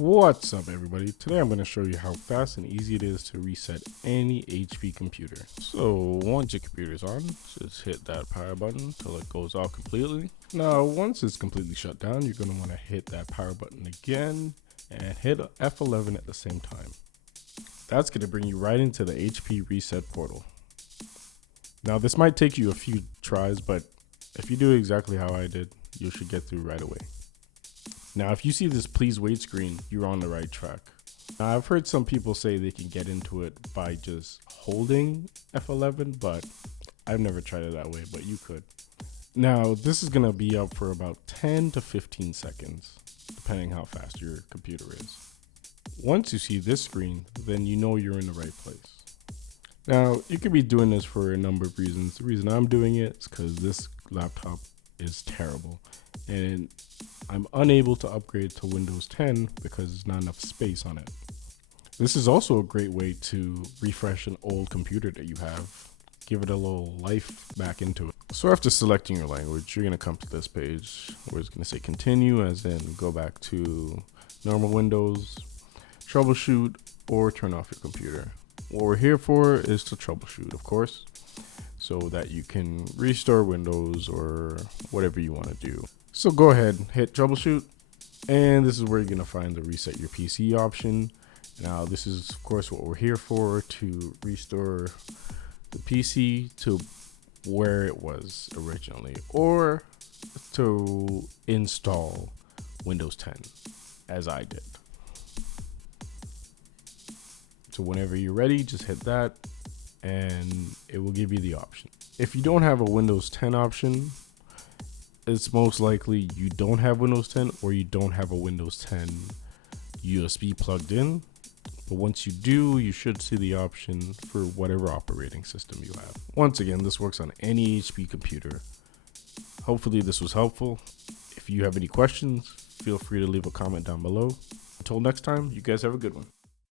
What's up everybody? Today I'm going to show you how fast and easy it is to reset any HP computer. So once your computer's on, just hit that power button till it goes off completely. Now once it's completely shut down, you're going to want to hit that power button again and hit F11 at the same time. That's going to bring you right into the HP reset portal. Now this might take you a few tries, but if you do exactly how I did, you should get through right away. Now, if you see this please wait screen, you're on the right track. Now, I've heard some people say they can get into it by just holding F11, but I've never tried it that way, but you could. Now, this is going to be up for about 10 to 15 seconds, depending how fast your computer is. Once you see this screen, then you know you're in the right place. Now, you could be doing this for a number of reasons. The reason I'm doing it is because this laptop is terrible, and I'm unable to upgrade to Windows 10 because there's not enough space on it. This is also a great way to refresh an old computer that you have, give it a little life back into it. So after selecting your language, you're going to come to this page where it's going to say continue, as in go back to normal Windows, troubleshoot, or turn off your computer. What we're here for is to troubleshoot, of course, so that you can restore Windows or whatever you want to do. So go ahead, hit troubleshoot, and this is where you're going to find the reset your PC option. Now this is of course what we're here for, to restore the PC to where it was originally, or to install Windows 10 as I did. So whenever you're ready, just hit that and it will give you the option. If you don't have a Windows 10 option, it's most likely you don't have Windows 10 or you don't have a Windows 10 USB plugged in. But once you do, you should see the option for whatever operating system you have. Once again, this works on any HP computer. Hopefully this was helpful. If you have any questions, feel free to leave a comment down below. Until next time, you guys have a good one.